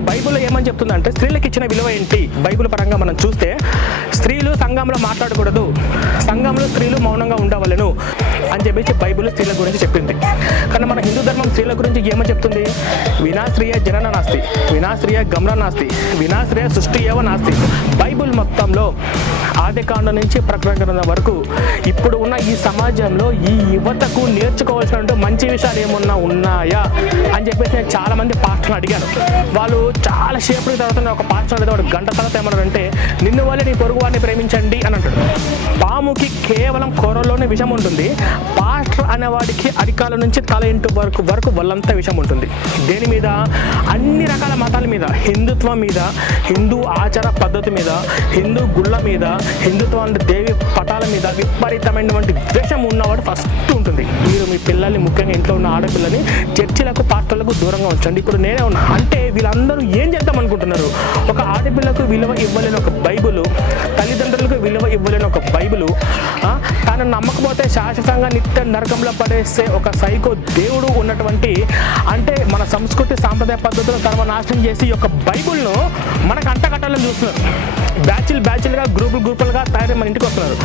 ఇప్పుడు బైబిల్ ఏమని చెప్తుందంటే స్త్రీలకు ఇచ్చిన విలువ ఏంటి బైబిల్ పరంగా మనం చూస్తే స్త్రీలు సంఘంలో మాట్లాడకూడదు, సంఘంలో స్త్రీలు మౌనంగా ఉండవలను అని చెప్పేసి బైబిల్ స్త్రీల గురించి చెప్పింది. కానీ మన హిందూ ధర్మం స్త్రీల గురించి ఏమని చెప్తుంది? వినాశ్రీయ జనన నాస్తి, వినాశ్రీయ గమన నాస్తి, వినాశ్రీయ సృష్టి ఏవ నాస్తి. బైబిల్ మొత్తంలో ఆది కాండం నుంచి ప్రకటన వరకు ఇప్పుడు ఉన్న ఈ సమాజంలో ఈ యువతకు నేర్చుకోవాల్సిన మంచి విషయాలు ఏమన్నా ఉన్నాయా అని చెప్పేసి నేను చాలా మంది పాస్టర్లు అడిగాను. వాళ్ళు చాలా సేపటి తర్వాత ఒక పాస్టర్ వాడు గంట తర్వాత ఏమన్నారంటే నిన్ను వల్ల నీ పొరుగు వారిని ప్రేమించండి అని అంటాడు. పాముకి కేవలం కూరలోనే విషం ఉంటుంది, పాస్టర్ అనేవాడికి అరికాల నుంచి తల ఇంటి వరకు వాళ్ళంతా విషం ఉంటుంది. దేని మీద? అన్ని రకాల మతాల మీద, హిందుత్వం మీద, హిందూ ఆచార పద్ధతి మీద, హిందూ గుళ్ళ మీద, హిందుత్వం దేవి పటాల మీద విపరీతమైనటువంటి ద్వేషం ఉన్నవాడు ఫస్ట్ ఉంటుంది. మీరు మీ పిల్లల్ని, ముఖ్యంగా ఇంట్లో ఉన్న ఆడపిల్లని చర్చిలకు పాస్టర్లకు దూరంగా ఉంచండి. ఇప్పుడు నేనే ఉన్నా అంటే వీళ్ళందరూ ఏం చేద్దాం అనుకుంటున్నారు? ఒక ఆడపిల్లకు విలువ ఇవ్వలేని ఒక బైబులు, తల్లిదండ్రులకు విలువ ఇవ్వలేని ఒక బైబులు, తను నమ్మకపోతే శాశ్వతంగా నిత్య నరకంలో పడేసే ఒక సైకో దేవుడు ఉన్నటువంటి, అంటే మన సంస్కృతి సాంప్రదాయ పద్ధతులు సర్వనాశనం చేసి ఈ యొక్క బైబుల్ను మనకు అంటగట్టాలని చూస్తున్నారు. బ్యాచ్లుగా గ్రూపులుగా తయారై మన ఇంటికి వస్తున్నారు.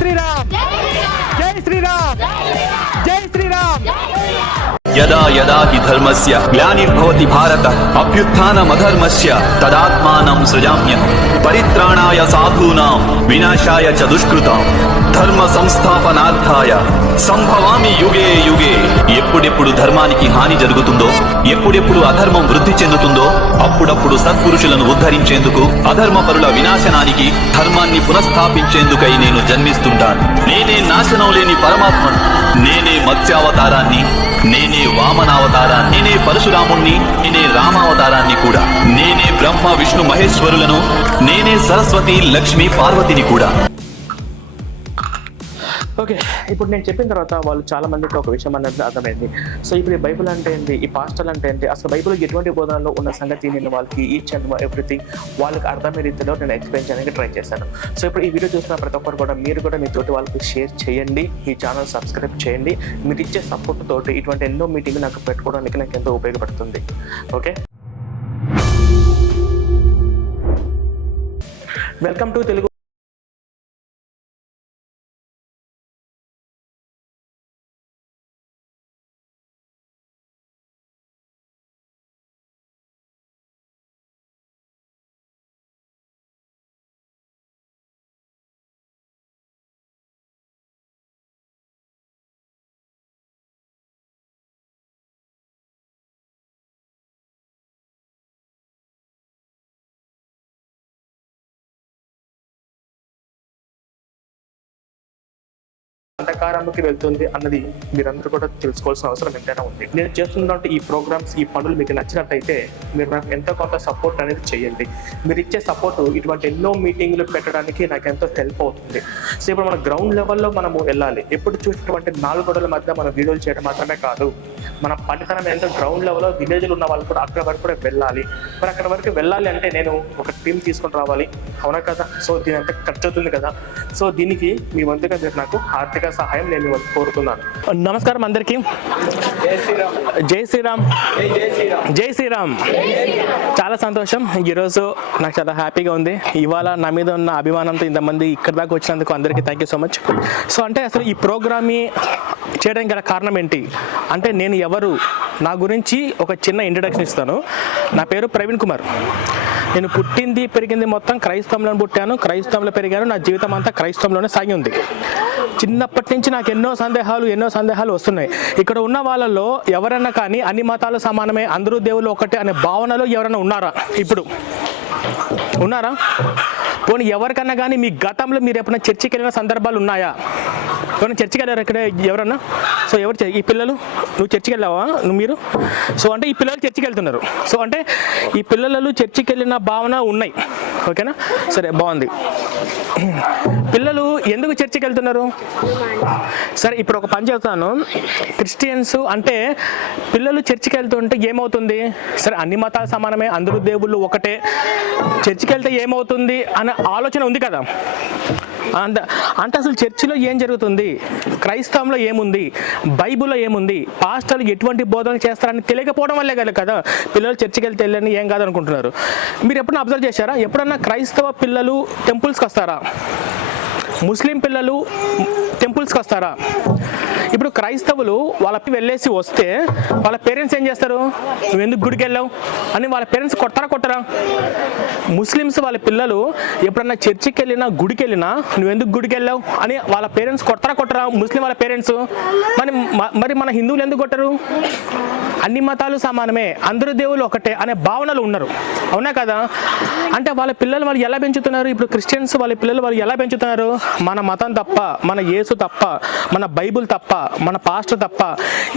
శ్రీరామ్, జై శ్రీరామ్, జై శ్రీరామ్. యదా యదా హి ధర్మస్య గ్లానిర్భవతి భారత అభ్యుత్థానమధర్మస్య తదాత్మానం సృజామ్యహం పరిత్రాణాయ సాధూనాం వినాశాయ చ దుష్కృతాం ధర్మ సంస్థాపనార్థాయ సంభవామి యుగే యుగే. ఎప్పుడెప్పుడు ధర్మానికి హాని జరుగుతుందో, ఎప్పుడెప్పుడు అధర్మం వృద్ధి చెందుతుందో అప్పుడప్పుడు సత్పురుషులను ఉద్ధరించేందుకు, అధర్మపరుల వినాశనానికి, ధర్మాన్ని పునఃస్థాపించేందుకై నేను జన్మిస్తుంటాను. నేనే నాశనం లేని పరమాత్మను, నేనే మత్స్యావతారాన్ని, నేనే వామనావతారాన్ని, నేనే పరశురాముణ్ణి, నేనే రామావతారాన్ని కూడా, నేనే బ్రహ్మ విష్ణు మహేశ్వరులను, నేనే సరస్వతి లక్ష్మి పార్వతిని కూడా. ఓకే, ఇప్పుడు నేను చెప్పిన తర్వాత వాళ్ళు చాలా మందికి ఒక విషయం అనేది అర్థమైంది. సో ఇప్పుడు ఈ బైబిల్ అంటే ఏంటి, ఈ పాస్టల్ అంటే ఏంటి, అసలు బైబిల్ ఎటువంటి బోధనలో ఉన్న సంగతి నేను వాళ్ళకి ఈచ్ అండ్ ఎవ్రీథింగ్ వాళ్ళకి అర్థమయ్యే రీతిలో నేను ఎక్స్ప్లెయిన్ చేయడానికి ట్రై చేశాను. సో ఇప్పుడు ఈ వీడియో చూసిన ప్రతి ఒక్కరు కూడా మీరు కూడా మీ తోటి వాళ్ళకి షేర్ చేయండి, ఈ ఛానల్ సబ్స్క్రైబ్ చేయండి. మీరు ఇచ్చే సపోర్ట్ తోటి ఇటువంటి ఎన్నో మీటింగ్లు నాకు పెట్టుకోవడానికి నాకు ఎంతో ఉపయోగపడుతుంది. Okay, welcome to Telugu. అంధకారంలోకి వెళ్తుంది అన్నది మీరందరూ కూడా తెలుసుకోవాల్సిన అవసరం ఎంతైనా ఉంది. నేను చేస్తున్నటువంటి ఈ ప్రోగ్రామ్స్, ఈ పనులు మీకు నచ్చినట్టయితే మీరు నాకు ఎంతో కొంత సపోర్ట్ అనేది చేయండి. మీరు ఇచ్చే సపోర్ట్ ఇటువంటి ఎన్నో మీటింగ్లు పెట్టడానికి నాకు ఎంతో హెల్ప్ అవుతుంది. సో ఇప్పుడు మన గ్రౌండ్ లెవెల్లో మనము వెళ్ళాలి. ఎప్పుడు చూసినటువంటి 4 గోడల మధ్య మనం వీడియోలు చేయడం మాత్రమే కాదు, మన పనితనం ఎంతో గ్రౌండ్ లెవెల్లో విలేజ్లో ఉన్న వాళ్ళు కూడా అక్కడ వరకు కూడా వెళ్ళాలి. మరి అక్కడ వరకు వెళ్ళాలి అంటే నేను ఒక టీం తీసుకొని రావాలి, అవునా కదా? సో దీని అంతా ఖర్చు అవుతుంది కదా. సో దీనికి మీ వంతుగా మీరు నాకు ఆర్థిక సహాయం నేను కోరుతున్నాను. నమస్కారం అందరికీ. జై శ్రీరామ్, జై శ్రీరామ్, జై శ్రీరామ్. చాలా సంతోషం, ఈరోజు నాకు చాలా హ్యాపీగా ఉంది. ఇవాళ నా మీద ఉన్న అభిమానంతో ఇంతమంది ఇక్కడ దాకా వచ్చినందుకు అందరికీ thank you so much. So అంటే అసలు ఈ ప్రోగ్రామ్ని చేయడానికి గల కారణం ఏంటి అంటే, నేను ఎవరు, నా గురించి ఒక చిన్న ఇంట్రడక్షన్ ఇస్తాను. నా పేరు ప్రవీణ్ కుమార్. నేను పుట్టింది పెరిగింది మొత్తం క్రైస్తవంలో పుట్టాను, క్రైస్తవంలో పెరిగాను. నా జీవితం అంతా క్రైస్తవంలోనే సాగి ఉంది. చిన్నప్పటి నుంచి నాకు ఎన్నో సందేహాలు వస్తున్నాయి. ఇక్కడ ఉన్న వాళ్ళలో ఎవరైనా కానీ అన్ని మతాలు సమానమే, అందరూ దేవుళ్ళు ఒకటే అనే భావనలో ఎవరైనా ఉన్నారా? ఇప్పుడు ఉన్నారా? పోనీ ఎవరికన్నా కానీ మీ గతంలో మీరు ఎప్పుడైనా చర్చికి వెళ్ళిన సందర్భాలు ఉన్నాయా? ఎవరైనా చర్చికి వెళ్ళారు ఇక్కడ ఎవరన్నా? సో ఎవరు ఈ పిల్లలు? నువ్వు చర్చికి వెళ్ళావా మీరు? సో అంటే ఈ పిల్లలు చర్చికి వెళ్తున్నారు. సో అంటే ఈ పిల్లలు చర్చికి వెళ్ళిన భావన ఉన్నాయి. ఓకేనా? సరే, బాగుంది. పిల్లలు ఎందుకు చర్చికి వెళ్తున్నారు? సరే, ఇప్పుడు ఒక పని చెప్తాను. క్రిస్టియన్స్ అంటే పిల్లలు చర్చికి వెళ్తుంటే ఏమవుతుంది? సరే, అన్ని మతాలు సమానమే, అందరూ దేవుళ్ళు ఒకటే, చర్చికి వెళ్తే ఏమవుతుంది అనే ఆలోచన ఉంది కదా. అంటే అసలు చర్చిలో ఏం జరుగుతుంది, క్రైస్తవంలో ఏముంది, బైబిల్లో ఏముంది, పాస్టర్లు ఎటువంటి బోధనలు చేస్తారని తెలియకపోవడం వల్లే కదా పిల్లలు చర్చికి వెళ్తే వెళ్ళని ఏం కాదనుకుంటున్నారు. మీరు ఎప్పుడన్నా అబ్జర్వ్ చేశారా? ఎప్పుడన్నా క్రైస్తవ పిల్లలు టెంపుల్స్కి వస్తారా? ముస్లిం పిల్లలు టెంపుల్స్కి వస్తారా? ఇప్పుడు క్రైస్తవులు వాళ్ళకి వెళ్ళేసి వస్తే వాళ్ళ పేరెంట్స్ ఏం చేస్తారు? నువ్వు ఎందుకు గుడికి వెళ్ళావు అని వాళ్ళ పేరెంట్స్ కొట్టరా? ముస్లిమ్స్ వాళ్ళ పిల్లలు ఎప్పుడన్నా చర్చికి వెళ్ళినా గుడికి వెళ్ళినా నువ్వు ఎందుకు గుడికి వెళ్ళావు అని వాళ్ళ పేరెంట్స్ కొట్టరా? ముస్లిం వాళ్ళ పేరెంట్స్. మరి మన హిందువులు ఎందుకు కొట్టరు? అన్ని మతాలు సమానమే, అందరూ దేవుళ్ళు ఒకటే అనే భావనలు ఉన్నారు. అవునా కదా? అంటే వాళ్ళ పిల్లలు వాళ్ళు ఎలా పెంచుతున్నారు? ఇప్పుడు క్రిస్టియన్స్ వాళ్ళ పిల్లలు వాళ్ళు ఎలా పెంచుతున్నారు? మన మతం తప్ప, మన యేసు తప్ప, మన బైబుల్ తప్ప, మన పాస్టర్ తప్ప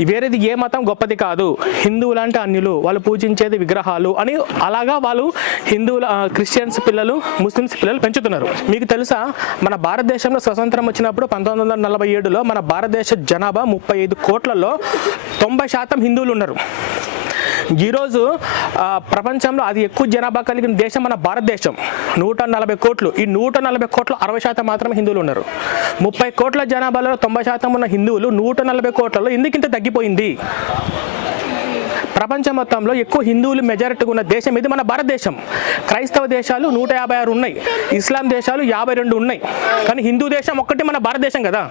వేరేది ఏ మతం గొప్పది కాదు, హిందువులు అంటే అన్యులు, వాళ్ళు పూజించేది విగ్రహాలు అని అలాగా వాళ్ళు హిందువుల క్రిస్టియన్స్ పిల్లలు, ముస్లిమ్స్ పిల్లలు పెంచుతున్నారు. మీకు తెలుసా, మన భారతదేశంలో స్వతంత్రం వచ్చినప్పుడు 1947లో మన భారతదేశ జనాభా 35 కోట్లలో 90% హిందువులు ఉన్నారు. ఈరోజు ప్రపంచంలో అది ఎక్కువ జనాభా కలిగిన దేశం మన భారతదేశం, 140 కోట్లు. ఈ 140 కోట్లు 60% మాత్రమే హిందువులు ఉన్నారు. 30 కోట్ల జనాభాలో 90% ఉన్న హిందువులు 140 కోట్లలో ఎందుకింత తగ్గిపోయింది? ప్రపంచం మొత్తంలో ఎక్కువ హిందువులు మెజారిటీగా ఉన్న దేశం ఇది మన భారతదేశం. క్రైస్తవ దేశాలు 156 ఉన్నాయి, ఇస్లాం దేశాలు 52 ఉన్నాయి, కానీ హిందూ దేశం ఒక్కటి మన భారతదేశం కదా.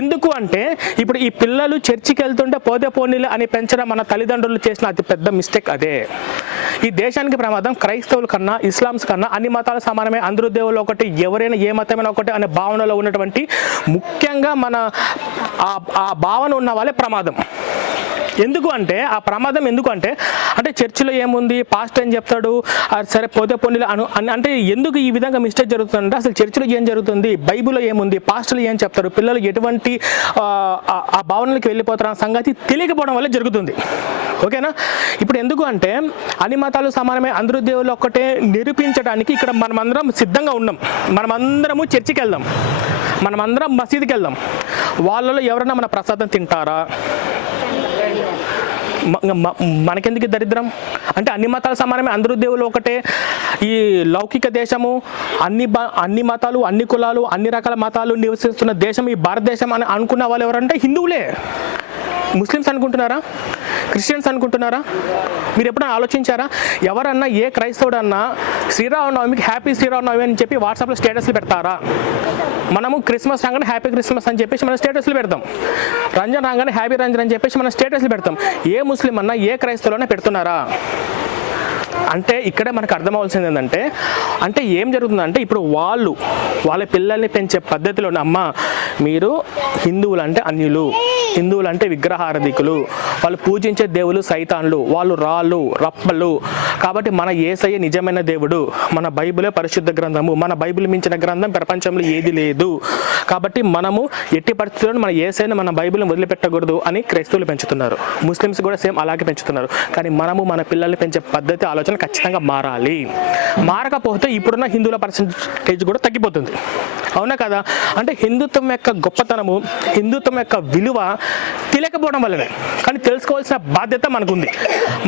ఎందుకు అంటే ఇప్పుడు ఈ పిల్లలు చర్చికి వెళ్తుంటే పోతే పోనీలు అని పెంచడం మన తల్లిదండ్రులు చేసిన అతి పెద్ద మిస్టేక్ అదే. ఈ దేశానికి ప్రమాదం క్రైస్తవుల కన్నా, ఇస్లాంస్ కన్నా అన్ని మతాలు సమానమే, అందరూ దేవుళ్ళు ఒకటి, ఎవరైనా ఏ మతమైనా ఒకటి అనే భావనలో ఉన్నటువంటి ముఖ్యంగా మన ఆ భావన ఉన్న వాళ్ళే ప్రమాదం. ఎందుకు అంటే ఆ ప్రమాదం ఎందుకు అంటే చర్చిలో ఏముంది, పాస్టర్ ఏం చెప్తాడు, సరే పోతే పోనీలు అంటే ఎందుకు ఈ విధంగా మిస్టేక్ జరుగుతుందంటే అసలు చర్చిలో ఏం జరుగుతుంది, బైబిల్లో ఏముంది, పాస్టర్లు ఏం చెప్తారు, పిల్లలు ఎటువంటి ఆ భావనలకు వెళ్ళిపోతారు అన్న సంగతి తెలియకపోవడం వల్ల జరుగుతుంది. ఓకేనా? ఇప్పుడు ఎందుకు అంటే అన్ని మతాలు సమానమే, అందరూ దేవుళ్ళు ఒక్కటే నిరూపించడానికి ఇక్కడ మనమందరం సిద్ధంగా ఉన్నాం. మనమందరము చర్చికి వెళ్దాం, మనమందరం మసీదుకి వెళ్దాం. వాళ్ళలో ఎవరైనా మన ప్రసాదం తింటారా? మనకెందుకు దరిద్రం? అంటే అన్ని మతాలు సమానమే, అందరూ దేవుళ్ళు ఒకటే, ఈ లౌకిక దేశము, అన్ని మతాలు, అన్ని కులాలు, అన్ని రకాల మతాలు నివసిస్తున్న దేశం ఈ భారతదేశం అని అనుకున్న వాళ్ళు ఎవరంటే హిందువులే. ముస్లిమ్స్ అనుకుంటున్నారా? క్రిస్టియన్స్ అనుకుంటున్నారా? మీరు ఎప్పుడైనా ఆలోచించారా? ఎవరన్నా ఏ క్రైస్తవుడన్నా శ్రీరామనవమికి హ్యాపీ శ్రీరామనవమి అని చెప్పి వాట్సాప్లో స్టేటస్లు పెడతారా? మనము క్రిస్మస్ రాగానే హ్యాపీ క్రిస్మస్ అని చెప్పేసి మనం స్టేటస్లు పెడతాం, రంజాన్ రాగానే హ్యాపీ రంజాన్ అని చెప్పేసి మనం స్టేటస్లు పెడతాం. ఏ ముస్లిం అన్నా ఏ క్రైస్తవులన్నా పెడుతున్నారా? అంటే ఇక్కడే మనకు అర్థమవలసింది ఏంటంటే ఏం జరుగుతుందంటే ఇప్పుడు వాళ్ళ పిల్లల్ని పెంచే పద్ధతిలో అమ్మ మీరు హిందువులు అంటే అన్యులు, హిందువులు అంటే విగ్రహారాధికులు, వాళ్ళు పూజించే దేవులు సైతాన్లు, వాళ్ళు రాళ్ళు రప్పలు, కాబట్టి మన యేసయ్య నిజమైన దేవుడు, మన బైబిలే పరిశుద్ధ గ్రంథము, మన బైబిల్ మించిన గ్రంథం ప్రపంచంలో ఏది లేదు, కాబట్టి మనము ఎట్టి పరిస్థితుల్లో మన యేసయ్యను మన బైబిల్ని వదిలిపెట్టకూడదు అని క్రైస్తవులు పెంచుతున్నారు. ముస్లిమ్స్ కూడా సేమ్ అలాగే పెంచుతున్నారు. కానీ మనము మన పిల్లల్ని పెంచే పద్ధతి ఆలోచన ఖచ్చితంగా మారాలి. మారకపోతే ఇప్పుడున్న హిందువుల పర్సెంటేజ్ కూడా తగ్గిపోతుంది. అవునా కదా? అంటే హిందుత్వం యొక్క గొప్పతనము, హిందుత్వం యొక్క విలువ తెలియకపోవడం వల్లనే. కానీ తెలుసుకోవాల్సిన బాధ్యత మనకుంది.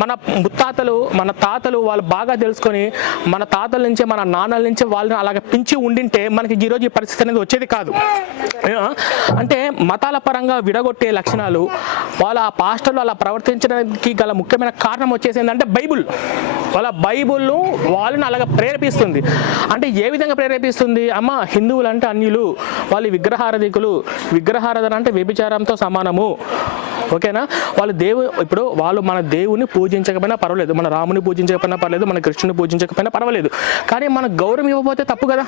మన ముత్తాతలు, మన తాతలు వాళ్ళు బాగా తెలుసుకొని మన తాతల నుంచి, మన నాన్నల నుంచి వాళ్ళని అలాగే పెంచి ఉండింటే మనకి ఈరోజు ఈ పరిస్థితి అనేది వచ్చేది కాదు. అంటే మతాల పరంగా విడగొట్టే లక్షణాలు వాళ్ళ ఆ పాస్టర్లు అలా ప్రవర్తించడానికి గల ముఖ్యమైన కారణం వచ్చేసి ఏంటంటే బైబుల్. వాళ్ళ బైబుల్ వాళ్ళని అలాగ ప్రేరేపిస్తుంది. అంటే ఏ విధంగా ప్రేరేపిస్తుంది? అమ్మ హిందువులు అంటే అన్యులు, వాళ్ళు విగ్రహారాధికులు, విగ్రహారాధన అంటే వ్యభిచారంతో సమానము. ఓకేనా? వాళ్ళు ఇప్పుడు వాళ్ళు మన దేవుని పూజించకపోయినా పర్వాలేదు, మన రాముని పూజించ పూజించకపోయినా పర్లేదు, మన కృష్ణుని పూజించకపోయినా పర్వాలేదు, కానీ మన గౌరవం ఇవ్వకపోతే తప్పు కదా.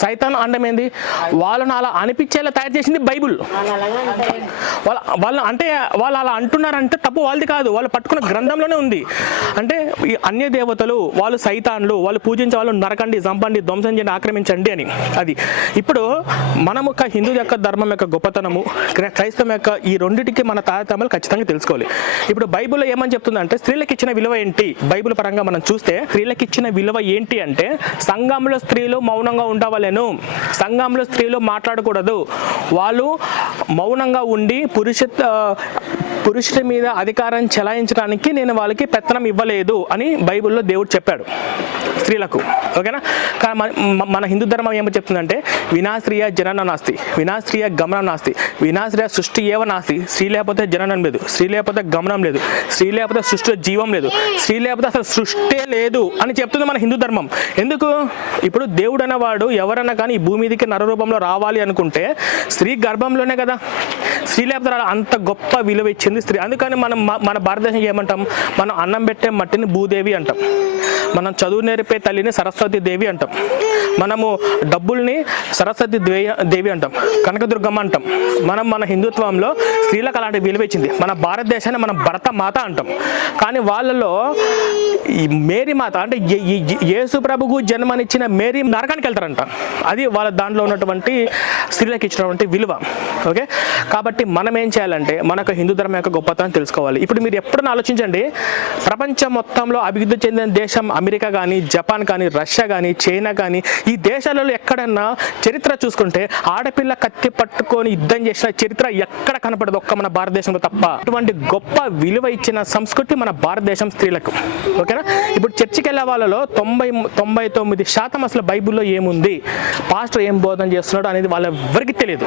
సైతాన్ అనడం ఏంది? వాళ్ళను అలా అనిపించేలా తయారు చేసింది బైబుల్. వాళ్ళు అలా అంటున్నారంటే తప్పు వాళ్ళది కాదు, వాళ్ళు పట్టుకున్న గ్రంథంలోనే ఉంది. అంటే ఈ అన్య దేవతలు, వాళ్ళు సైతాన్లు, వాళ్ళు పూజించే వాళ్ళు నరకండి, చంపండి, ధ్వంసం చేయండి, ఆక్రమించండి అని. అది ఇప్పుడు మనము ఒక హిందూ యొక్క ధర్మం యొక్క గొప్పతనము, క్రైస్తవం యొక్క ఈ రెండింటికి మన తారతమ్యాలు ఖచ్చితంగా తెలుసుకోవాలి. ఇప్పుడు బైబిల్లో ఏమని చెప్తుందంటే స్త్రీలకు ఇచ్చిన విలువ ఏంటి? బైబిల్ పరంగా మనం చూస్తే స్త్రీలకు ఇచ్చిన విలువ ఏంటి అంటే, సంఘంలో స్త్రీలు మౌనంగా ఉండవలెను, సంఘంలో స్త్రీలు మాట్లాడకూడదు, వాళ్ళు మౌనంగా ఉండి పురుషుల మీద అధికారం చెలాయించడానికి నేను వాళ్ళకి పెత్తనం ఇవ్వలేదు అని బైబిల్లో దేవుడు చెప్పాడు స్త్రీలకు. ఓకేనా? కానీ మన హిందూ ధర్మం ఏమో చెప్తుందంటే, వినాశ్రియ జనన నాస్తి, వినాశ్రియ గమనం నాస్తి, వినాశ్రియ సృష్టి ఏవ నాస్తి. స్త్రీ లేకపోతే జననం లేదు, స్త్రీ లేకపోతే గమనం లేదు, స్త్రీ లేకపోతే సృష్టిలో జీవం లేదు, స్త్రీ లేకపోతే అసలు సృష్టి లేదు అని చెప్తుంది మన హిందూ ధర్మం. ఎందుకు? ఇప్పుడు దేవుడు అనేవాడు ఎవరన్నా కానీ ఈ భూమి మీదకి నర రూపంలో రావాలి అనుకుంటే స్త్రీ గర్భంలోనే కదా. స్త్రీ లేకపోతే అంత గొప్ప విలువ ఇచ్చింది స్త్రీ. అందుకని మన భారతదేశం ఏమంటాం? మనం అన్నం పెట్టే మట్టిని భూదేవి అంటాం, మనం చదువు నేర్పే తల్లిని సరస్వతి దేవి అంటాం, మనము డబ్బుల్ని సరస్వతి దేవి అంటాం, కనకదుర్గమ్మ అంటాం. మన హిందుత్వంలో స్త్రీలకు అలాంటి విలువ ఇచ్చింది. మన భారతదేశాన్ని మనం భరత మాత అంటాం. కానీ వాళ్ళలో ఈ మేరీ మాత అంటే యేసు ప్రభుకు జన్మనిచ్చిన మేరీ నరకానికి వెళ్తారంట. అది వాళ్ళ దాంట్లో ఉన్నటువంటి స్త్రీలకు ఇచ్చినటువంటి విలువ. ఓకే, కాబట్టి మనం ఏం చేయాలంటే మనకు హిందూ ధర్మం యొక్క గొప్పతనం తెలుసుకోవాలి. ఇప్పుడు మీరు ఎప్పుడైనా ఆలోచించండి, ప్రపంచం మొత్తంలో అభివృద్ధి చెందిన దేశం అమెరికా కానీ, జపాన్ కానీ, రష్యా కానీ, చైనా కానీ, ఈ దేశాలలో ఎక్కడన్నా చరిత్ర చూసుకుంటే ఆడపిల్ల కత్తి పట్టుకొని యుద్ధం చేసిన చరిత్ర ఎక్కడ కనపడదు, ఒక్క మన భారతదేశంలో తప్ప. అటువంటి గొప్ప విలువ ఇచ్చిన సంస్కృతి మన భారతదేశం స్త్రీలకు. ఓకేనా? ఇప్పుడు చర్చికి వెళ్ళే వాళ్ళలో 99% అసలు బైబిల్లో ఏముంది, పాస్టర్ ఏం బోధన చేస్తున్నాడు అనేది వాళ్ళెవ్వరికి తెలియదు.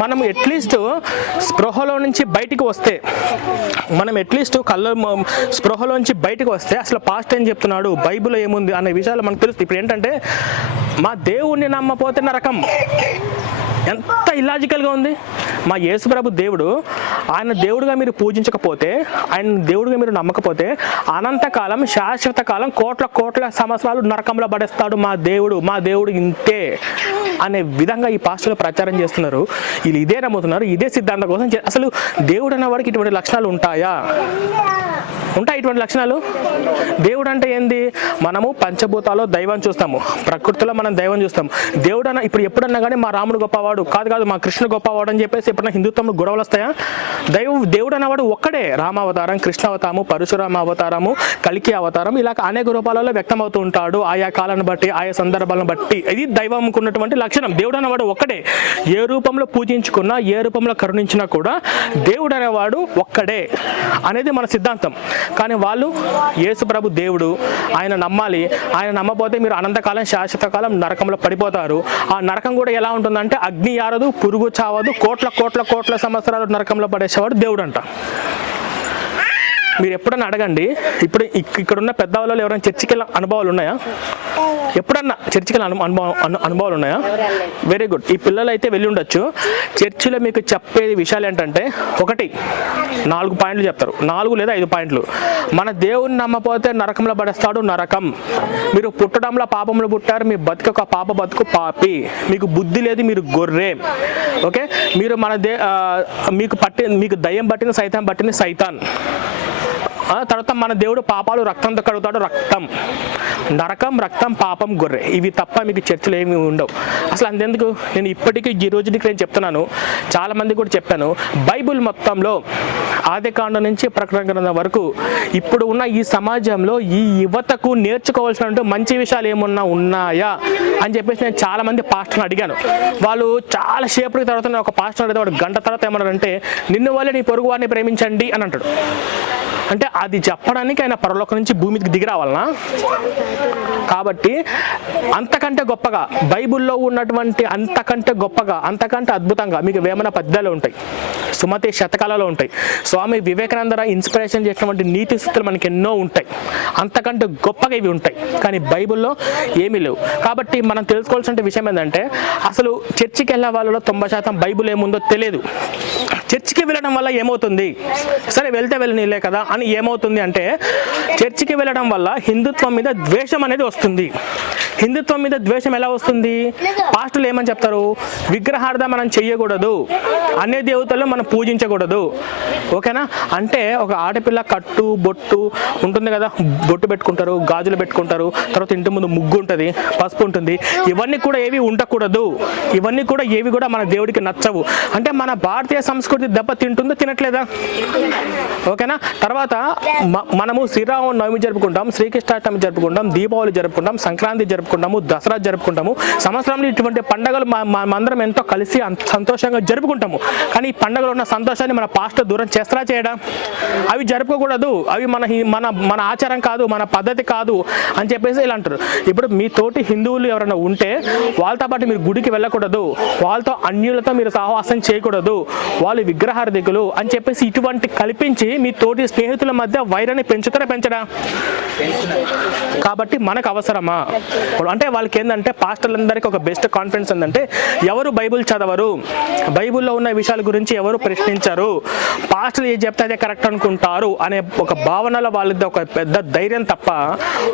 మనం అట్లీస్ట్ స్పృహలో నుంచి బయటికి వస్తే, స్పృహలో నుంచి బయటకు వస్తే అసలు పాస్ట్ ఏం చెప్తున్నాడు, బైబిల్లో ఏముంది అనే విషయాలు మనకు తెలుస్తుంది. ఇప్పుడు ఏంటంటే మా దేవుణ్ణి నమ్మపోతే నరకం. ఎంత ఇల్లాజికల్గా ఉంది. మా యేసుప్రభు దేవుడు, ఆయన దేవుడుగా మీరు పూజించకపోతే, ఆయన దేవుడుగా మీరు నమ్మకపోతే అనంతకాలం, శాశ్వత కాలం, కోట్ల సంవత్సరాలు నరకంలో పడేస్తాడు మా దేవుడు ఇంతే అనే విధంగా ఈ పాస్టర్లు ప్రచారం చేస్తున్నారు. వీళ్ళు ఇదే నమ్ముతున్నారు, ఇదే సిద్ధాంతం కోసం. అసలు దేవుడు అన్నవాడికి ఇటువంటి లక్షణాలు ఉంటాయా? ఉంటాయి ఇటువంటి లక్షణాలు? దేవుడు అంటే ఏంది? మనము పంచభూతాల్లో దైవం చూస్తాము, ప్రకృతిలో మనం దైవం చూస్తాం. దేవుడు అన్న ఇప్పుడు ఎప్పుడన్నా కానీ మా రాముడు గొప్పవాడు కాదు, మా కృష్ణుడు గొప్పవాడు అని చెప్పేసి ఎప్పుడన్నా హిందుత్వంలో గొడవలు వస్తాయా? దేవుడు అన్నవాడు ఒక్కడే. రామావతారం, కృష్ణావతారము, పరశురామ అవతారము, కలికి అవతారం, ఇలా అనేక రూపాలలో వ్యక్తం అవుతూ ఉంటాడు, ఆయా కాలాన్ని బట్టి, ఆయా సందర్భాలను బట్టి. ఇది దైవంకు ఉన్నటువంటి లక్షణం. దేవుడు అనేవాడు ఒక్కడే. ఏ రూపంలో పూజించుకున్నా, ఏ రూపంలో కరుణించినా కూడా దేవుడు అనేవాడు ఒక్కడే అనేది మన సిద్ధాంతం. కానీ వాళ్ళు యేసు ప్రభు దేవుడు, ఆయన నమ్మాలి, ఆయన నమ్మపోతే మీరు అనంతకాలం, శాశ్వత కాలం నరకంలో పడిపోతారు. ఆ నరకం కూడా ఎలా ఉంటుందంటే అగ్ని ఆరదు, పురుగు చావదు, కోట్ల సంవత్సరాలు నరకంలో పడేసేవాడు దేవుడు అంట. మీరు ఎప్పుడన్నా అడగండి, ఇప్పుడు ఇక్కడున్న పెద్దవాళ్ళు ఎవరైనా చర్చికి వెళ్ళిన అనుభవాలు ఉన్నాయా? ఎప్పుడన్నా చర్చికి వెళ్ళిన అనుభవాలు ఉన్నాయా? Very good. ఈ పిల్లలు అయితే వెళ్ళి ఉండొచ్చు. చర్చిలో మీకు చెప్పే విషయాలు ఏంటంటే, 4 పాయింట్లు చెప్తారు, 4 లేదా 5 పాయింట్లు. మన దేవుని నమ్మపోతే నరకంలో పడేస్తాడు, నరకం. మీరు పుట్టడంలో పాపంలో పుట్టారు, మీ బతుకు ఒక పాప బతుకు పాపి, మీకు బుద్ధి లేదు, మీరు గొర్రె. ఓకే, మీరు మీకు దయ్యం పట్టిన, సైతాన్ పట్టిన సైతాన్. తర్వాత మన దేవుడు పాపాలు రక్తంతో కడుగుతాడు, రక్తం. నరకం, రక్తం, పాపం, గొర్రె, ఇవి తప్ప మీకు చర్చలు ఏమి ఉండవు. అసలు అంతెందుకు, నేను ఇప్పటికీ ఈ రోజుకి నేను చెప్తున్నాను, చాలా మంది కూడా చెప్పాను, బైబిల్ మొత్తంలో ఆదికాండం నుంచి ప్రకటన గ్రంథం వరకు ఇప్పుడు ఉన్న ఈ సమాజంలో ఈ యువతకు నేర్చుకోవాల్సిన మంచి విషయాలు ఏమన్నా ఉన్నాయా అని చెప్పేసి నేను చాలా మంది పాస్టర్ని అడిగాను. వాళ్ళు చాలా సేపటి తర్వాత ఒక పాస్టర్ అడిగితే వాడు గంట తర్వాత ఏమన్నారంటే, నిన్ను వల్లే నీ పొరుగు వారిని ప్రేమించండి అని అంటాడు. అంటే అది చెప్పడానికి ఆయన పరలోకం నుంచి భూమికి దిగి రావాలనా? కాబట్టి అంతకంటే గొప్పగా బైబిల్లో ఉన్నటువంటి అంతకంటే గొప్పగా, అంతకంటే అద్భుతంగా మీకు వేమన పద్యాలు ఉంటాయి, సుమతి శతకాలలో ఉంటాయి, స్వామి వివేకానంద ఇన్స్పిరేషన్ చేసినటువంటి నీతి స్థితులు మనకి ఎన్నో ఉంటాయి. అంతకంటే గొప్పగా ఇవి ఉంటాయి. కానీ బైబిల్లో ఏమీ లేవు. కాబట్టి మనం తెలుసుకోవాల్సిన విషయం ఏంటంటే అసలు చర్చికి వెళ్ళే వాళ్ళలో 90% బైబిల్ ఏముందో తెలియదు. చర్చికి వెళ్ళడం వల్ల ఏమవుతుంది, సరే వెళ్తే వెళ్ళనిలే కదా అని ఏమవుతుంది అంటే, చర్చికి వెళ్ళడం వల్ల హిందుత్వం మీద ద్వేషం అనేది వస్తుంది. హిందుత్వం మీద ద్వేషం ఎలా వస్తుంది? పాస్టర్లు ఏమని చెప్తారు, విగ్రహార్థం మనం చెయ్యకూడదు, అన్ని దేవతలను మనం పూజించకూడదు. ఓకేనా? అంటే ఒక ఆడపిల్ల కట్టు బొట్టు ఉంటుంది కదా, బొట్టు పెట్టుకుంటారు, గాజులు పెట్టుకుంటారు, తర్వాత ఇంటి ముందు ముగ్గు ఉంటుంది, పసుపు ఉంటుంది, ఇవన్నీ కూడా ఏవి ఉండకూడదు. ఇవన్నీ కూడా ఏవి కూడా మన దేవుడికి నచ్చవు. అంటే మన భారతీయ సంస్కృతి దెబ్బ తింటుందో తినట్లేదా? ఓకేనా? తర్వాత మనము శ్రీరామనవమి జరుపుకుంటాం, శ్రీకృష్ణాష్టమి జరుపుకుంటాం, దీపావళి జరుపుకుంటాం, సంక్రాంతి జరుపుకుంటాము, దసరా జరుపుకుంటాము. సంవత్సరంలో ఇటువంటి పండుగలు మనమందరం ఎంతో కలిసి సంతోషంగా జరుపుకుంటాము. కానీ ఈ పండుగలో ఉన్న సంతోషాన్ని మన పాస్టర్ దూరం చేస్తారా చేయడా? అవి జరుపుకోకూడదు, అవి మన ఆచారం కాదు, మన పద్ధతి కాదు అని చెప్పేసి ఇలా అంటారు. ఇప్పుడు మీ తోటి హిందువులు ఎవరైనా ఉంటే వాళ్ళతో పాటు మీరు గుడికి వెళ్ళకూడదు, వాళ్ళతో అన్యులతో మీరు సహవాసం చేయకూడదు, వాళ్ళు విగ్రహార్థికులు అని చెప్పేసి ఇటువంటి కల్పించి మీ తోటి స్నేహితుల మధ్య వైరాన్ని పెంచుతారా పెంచడా? కాబట్టి మనకు అవసరమా? అంటే వాళ్ళకి ఏంటంటే పాస్టర్లందరికీ ఒక బెస్ట్ కాన్ఫిడెన్స్ ఏంటంటే ఎవరు బైబిల్ చదవరు, బైబిల్లో ఉన్న విషయాల గురించి ఎవరు ప్రశ్నించరు, పాస్టర్లు ఏం చెప్తే అదే కరెక్ట్ అనుకుంటారు అనే ఒక భావనలో వాళ్ళది ఒక పెద్ద ధైర్యం తప్ప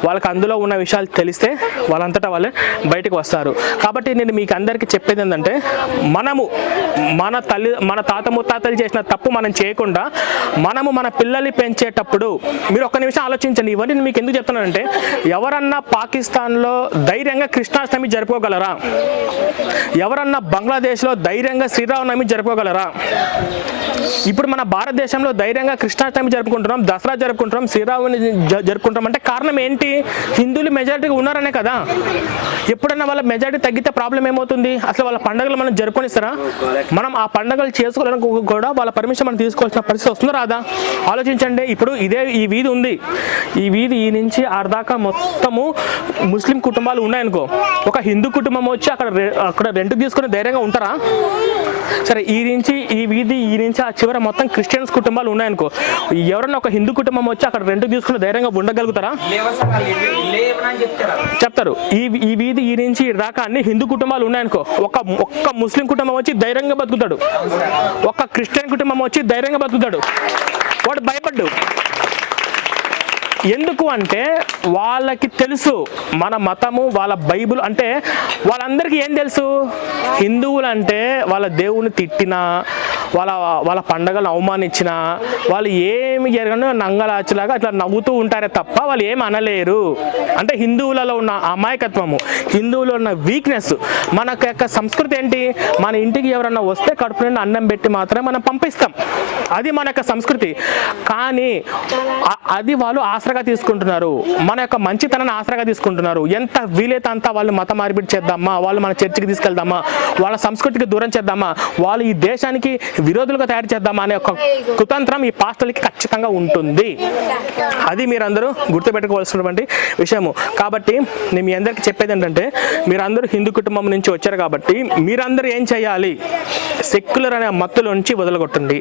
వాళ్ళకి అందులో ఉన్న విషయాలు తెలిస్తే వాళ్ళంతటా వాళ్ళే బయటకు వస్తారు. కాబట్టి నేను మీకు అందరికీ చెప్పేది ఏంటంటే మనము మన తాత ముత్తాతలు చేసిన తప్పు మనం చేయకుండా మనము మన పిల్లల్ని పెంచేటప్పుడు మీరు ఒక్క నిమిషం ఆలోచించండి. ఇవన్నీ మీకు ఎందుకు చెప్తున్నానంటే, ఎవరన్నా పాకిస్తాన్లో ధైర్యంగా కృష్ణాష్టమి జరుపుకోగలరా? ఎవరన్నా బంగ్లాదేశ్లో ధైర్యంగా శ్రీరామనవమి జరుపుకోగలరా? ఇప్పుడు మన భారతదేశంలో ధైర్యంగా కృష్ణాష్టమి జరుపుకుంటున్నాం, దసరా జరుపుకుంటున్నాం, శ్రీరాముని జరుపుకుంటాం అంటే కారణం ఏంటి? హిందువులు మెజారిటీగా ఉన్నారనే కదా. ఎప్పుడన్నా వాళ్ళ మెజారిటీ తగ్గితే ప్రాబ్లం ఏమవుతుంది? అసలు వాళ్ళ పండుగలు మనం జరుపుకొనిస్తారా? మనం ఆ పండుగలు చేసుకోవాలని కూడా వాళ్ళ పర్మిషన్ మనం తీసుకోవాల్సిన పరిస్థితి వస్తుందా రాదా? ఆలోచించండి. ఇప్పుడు ఈ వీధి ఉంది, ఈ వీధి ఈ నుంచి ఆర్దాకా మొత్తము ముస్లిం కుటుంబాలు ఉన్నాయనుకో, ఒక హిందూ కుటుంబం వచ్చి అక్కడ రెంట్ తీసుకుని ధైర్యంగా ఉంటారా? సరే, ఈ వీధి ఈ నుంచి ఆ చివర మొత్తం క్రిస్టియన్స్ కుటుంబాలు ఉన్నాయనుకో, ఎవరన్నా ఒక హిందూ కుటుంబం వచ్చి అక్కడ రెంట్ తీసుకుని ధైర్యంగా ఉండగలుగుతారా? చెప్తారు. ఈ వీధి ఈ నుంచి రాక అన్ని హిందూ కుటుంబాలు ఉన్నాయనుకో, ఒక్క ముస్లిం కుటుంబం వచ్చి ధైర్యంగా బతుకుతాడు, ఒక్క క్రిస్టియన్ కుటుంబం వచ్చి ధైర్యంగా బతుకుతాడు. వాడు భయపడ్డు. ఎందుకు అంటే వాళ్ళకి తెలుసు మన మతము, వాళ్ళ బైబుల్ అంటే వాళ్ళందరికీ ఏం తెలుసు, హిందువులు అంటే వాళ్ళ దేవుని తిట్టినా, వాళ్ళ పండగలను అవమానించినా, వాళ్ళు ఏమి జరగను నంగలాచిలాగా అట్లా నవ్వుతూ ఉంటారే తప్ప వాళ్ళు ఏమి అనలేరు. అంటే హిందువులలో ఉన్న అమాయకత్వము, హిందువులో ఉన్న వీక్నెస్. మన యొక్క సంస్కృతి ఏంటి? మన ఇంటికి ఎవరన్నా వస్తే కడుపు నిండా అన్నం పెట్టి మాత్రమే మనం పంపిస్తాం, అది మన యొక్క సంస్కృతి. కానీ అది వాళ్ళు ఆసరాగా తీసుకుంటున్నారు, మన యొక్క మంచితనాన్ని ఆసరాగా తీసుకుంటున్నారు. ఎంత వీలైతే అంతా వాళ్ళు మత మార్పిడి చేద్దామా, వాళ్ళు మన చర్చికి తీసుకెళ్దామా, వాళ్ళ సంస్కృతికి దూరం చేద్దామా, వాళ్ళు ఈ దేశానికి విరోధులుగా తయారు చేద్దామా అనే ఒక కుతంత్రం ఈ పాస్టర్లకి ఖచ్చితంగా ఉంటుంది. అది మీరందరూ గుర్తుపెట్టుకోవాల్సినటువంటి విషయము. కాబట్టి నేను మీ అందరికీ చెప్పేది ఏంటంటే, మీరందరూ హిందూ కుటుంబం నుంచి వచ్చారు కాబట్టి మీరందరూ ఏం చేయాలి? సెక్యులర్ అనే మత్తులోంచి వదలగొట్టండి.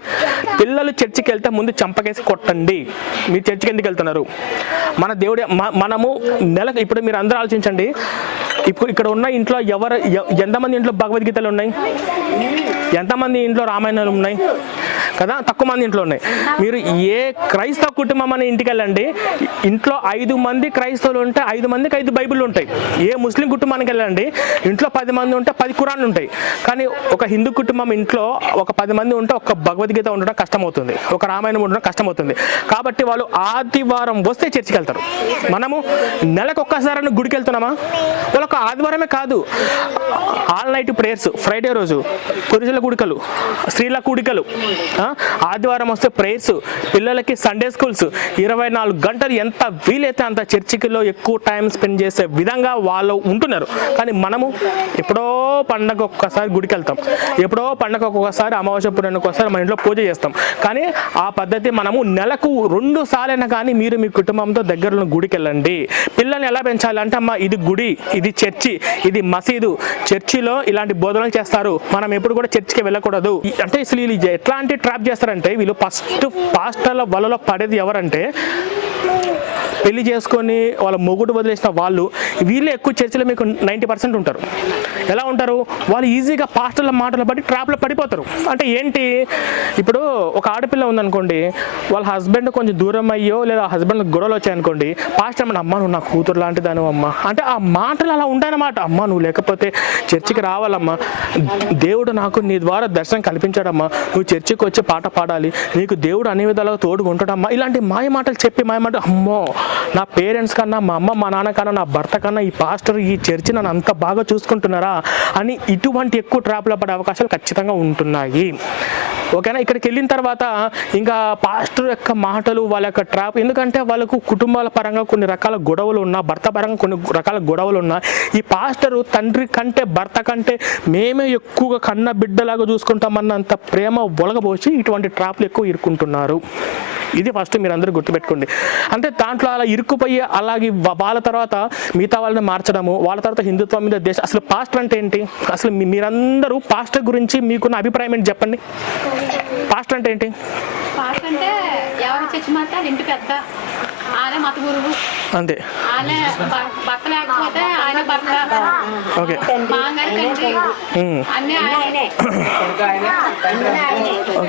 పిల్లలు చర్చికి వెళ్తే ముందు చంపకేసి కొట్టండి. మీరు చర్చికి ఎందుకు వెళ్తున్నారు? మన దేవుడి మనము నెలకు, ఇప్పుడు మీరు అందరూ ఆలోచించండి, ఇప్పుడు ఇక్కడ ఉన్న ఇంట్లో ఎంతమంది ఇంట్లో భగవద్గీతలు ఉన్నాయి? ఎంతమంది ఇంట్లో రామాయణాలు ఉన్నాయి కదా? తక్కువ మంది ఇంట్లో ఉన్నాయి. మీరు ఏ క్రైస్తవ కుటుంబం అనే ఇంటికి వెళ్ళండి, ఇంట్లో 5 మంది క్రైస్తవులు ఉంటే 5 మందికి 5 బైబిళ్ళు ఉంటాయి. ఏ ముస్లిం కుటుంబానికి వెళ్ళండి, ఇంట్లో 10 మంది ఉంటే 10 ఖురాన్లు ఉంటాయి. కానీ ఒక హిందూ కుటుంబం ఇంట్లో ఒక 10 మంది ఉంటే ఒక భగవద్గీత ఉండడం కష్టమవుతుంది, ఒక రామాయణం ఉండడం కష్టమవుతుంది. కాబట్టి వాళ్ళు ఆదివారం వస్తే చర్చికి వెళ్తారు. మనము నెలకు ఒక్కసారి గుడికి వెళ్తున్నామా? వాళ్ళొక ఆదివారమే కాదు, ఆల్ నైట్ ప్రేయర్స్, ఫ్రైడే రోజు పురుషుల కూడికలు, స్త్రీల కూడికలు, ఆదివారం వస్తే ప్రేయర్స్, పిల్లలకి సండే స్కూల్స్, 24 గంటలు ఎంత వీలైతే అంత చర్చికిలో ఎక్కువ టైం స్పెండ్ చేసే విధంగా వాళ్ళు ఉంటున్నారు. కానీ మనము ఎప్పుడో పండగ ఒక్కసారి గుడికి వెళ్తాం, ఎప్పుడో పండగ ఒక్కొక్కసారి అమావాస్య పురానికి ఒకసారి మన ఇంట్లో పూజ చేస్తాం. కానీ ఆ పద్ధతి మనము నెలకు 2 సార్లైనా కానీ మీరు మీ కుటుంబంతో దగ్గరలో గుడికి వెళ్ళండి. పిల్లల్ని ఎలా పెంచాలంటే, అమ్మ ఇది గుడి, ఇది చర్చి, ఇది మసీదు, చర్చిలో ఇలాంటి బోధనలు చేస్తారు, మనం ఎప్పుడు కూడా చర్చికి వెళ్ళకూడదు. అంటే అసలు వీళ్ళు ఎట్లాంటి ట్రాప్ చేస్తారంటే, వీళ్ళు ఫస్ట్ పాస్టర్ల వలలో పడేది ఎవరంటే పెళ్లి చేసుకొని వాళ్ళ మొగుడు వదిలేసిన వాళ్ళు వీళ్ళే ఎక్కువ చర్చిలో మీకు 90% ఉంటారు. ఎలా ఉంటారు? వాళ్ళు ఈజీగా పాస్టర్ల మాటలు బట్టి ట్రాప్లో పడిపోతారు. అంటే ఏంటి, ఇప్పుడు ఒక ఆడపిల్ల ఉందనుకోండి, వాళ్ళ హస్బెండ్ కొంచెం దూరం అయ్యో లేదా హస్బెండ్ గొడవలు వచ్చాయనుకోండి, పాస్టర్ అమ్మ అమ్మ నువ్వు నా కూతురు లాంటి దాని అమ్మ అంటే ఆ మాటలు అలా ఉంటాయన్నమాట. అమ్మ నువ్వు లేకపోతే చర్చికి రావాలమ్మా, దేవుడు నాకు నీ ద్వారా దర్శనం కల్పించాడమ్మా, నువ్వు చర్చికి వచ్చి పాట పాడాలి, నీకు దేవుడు అన్ని విధాలుగా తోడుగా ఉంటాడమ్మా, ఇలాంటి మాయ మాటలు చెప్పి మాయ మాటలు. అమ్మో నా పేరెంట్స్ కన్నా, మా అమ్మ మా నాన్న కన్నా, నా భర్త కన్నా ఈ పాస్టర్ ఈ చర్చి నన్ను అంత బాగా చూసుకుంటున్నారా అని ఇటువంటి ఎక్కువ ట్రాప్లో పడే అవకాశాలు ఖచ్చితంగా ఉంటున్నాయి. ఓకేనా? ఇక్కడికి వెళ్ళిన తర్వాత ఇంకా పాస్టర్ యొక్క మాటలు, వాళ్ళ యొక్క ట్రాప్, ఎందుకంటే వాళ్ళకు కుటుంబాల పరంగా కొన్ని రకాల గొడవలు ఉన్నా, భర్త పరంగా కొన్ని రకాల గొడవలు ఉన్నా, ఈ పాస్టరు తండ్రి కంటే భర్త కంటే మేమే ఎక్కువగా కన్న బిడ్డలాగా చూసుకుంటామన్నంత ప్రేమ ఒలగబోసి ఇటువంటి ట్రాప్లు ఎక్కువ ఇరుక్కుంటున్నారు. ఇది ఫస్ట్ మీరు అందరూ గుర్తుపెట్టుకోండి. అంటే దాంట్లో అలా ఇరుక్కుపోయి అలాగే వాళ్ళ తర్వాత మిగతా వాళ్ళని మార్చడము, వాళ్ళ తర్వాత హిందుత్వం మీద దేశం. అసలు పాస్టర్ అంటే ఏంటి? అసలు మీరందరూ పాస్టర్ గురించి మీకున్న అభిప్రాయం ఏంటి చెప్పండి. పాస్టర్ అంటే ఏంటి? పాస్టర్ అంటే ఎవరు చర్చి మాట ఇంటి పెద్ద, ఆయన మత గురువు అంతే. ఆయన భర్త లేకపోతే ఆయన భర్త, ఓకే, మాంగారు తండ్రి, అన్ని ఆయనే,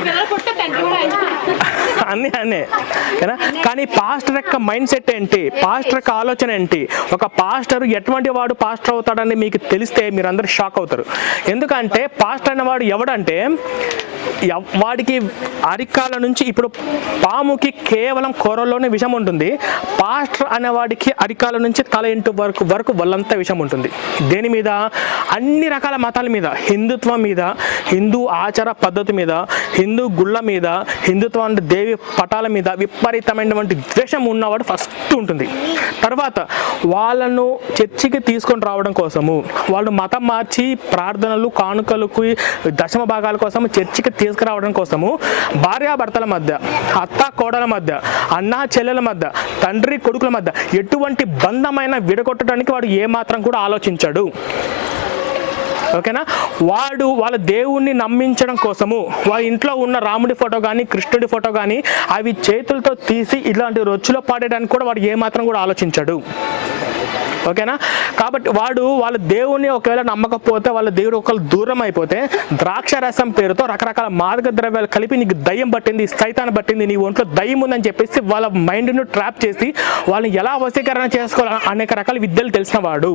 పిల్లలు పుట్టే తండ్రి కూడా ఆయన. అన్నీ అనే కదా. కానీ పాస్టర్ యొక్క మైండ్ సెట్ ఏంటి, పాస్టర్ యొక్క ఆలోచన ఏంటి, ఒక పాస్టర్ ఎటువంటి వాడు పాస్టర్ అవుతాడని మీకు తెలిస్తే మీరందరూ షాక్ అవుతారు. ఎందుకంటే పాస్టర్ అనేవాడు ఎవడంటే వాడికి అరికాల నుంచి, ఇప్పుడు పాముకి కేవలం కూరల్లోనే విషం ఉంటుంది, పాస్టర్ అనేవాడికి అరికాల నుంచి తల ఇంటి వరకు వాళ్ళంతా విషం ఉంటుంది. దేని మీద? అన్ని రకాల మతాల మీద, హిందుత్వం మీద, హిందూ ఆచార పద్ధతి మీద, హిందూ గుళ్ళ మీద, హిందుత్వం అంటే దేవి పటాల మీద విపరీతమైనటువంటి ద్వేషం ఉన్నవాడు ఫస్ట్ ఉంటుంది. తర్వాత వాళ్ళను చర్చికి తీసుకొని రావడం కోసము, వాళ్ళు మతం మార్చి ప్రార్థనలు కానుకలకు దశమ భాగాల కోసం చర్చికి తీసుకురావడం కోసము భార్యాభర్తల మధ్య, అత్త కోడల మధ్య, అన్న చెల్లెల మధ్య, తండ్రి కొడుకుల మధ్య ఎటువంటి బంధమైన విడగొట్టడానికి వాడు ఏమాత్రం కూడా ఆలోచించాడు. ఓకేనా? వాడు వాళ్ళ దేవుణ్ణి నమ్మించడం కోసము వాళ్ళ ఇంట్లో ఉన్న రాముడి ఫోటో కానీ కృష్ణుడి ఫోటో కానీ అవి చేతులతో తీసి ఇలాంటి రొచ్చులో పాడేయడానికి కూడా వాడు ఏమాత్రం కూడా ఆలోచించాడు. ఓకేనా? కాబట్టి వాడు వాళ్ళ దేవుణ్ణి ఒకవేళ నమ్మకపోతే, వాళ్ళ దేవుడు ఒకళ్ళు దూరం అయిపోతే ద్రాక్ష రసం పేరుతో రకరకాల మార్గ ద్రవ్యాలు కలిపి నీకు దయ్యం పట్టింది, సైతాన్ని పట్టింది, నీ ఒంట్లో దయ్యం ఉందని చెప్పేసి వాళ్ళ మైండ్ను ట్రాప్ చేసి వాళ్ళని ఎలా వశీకరణ చేసుకోవాలి అనేక రకాల విద్యలు తెలిసిన వాడు.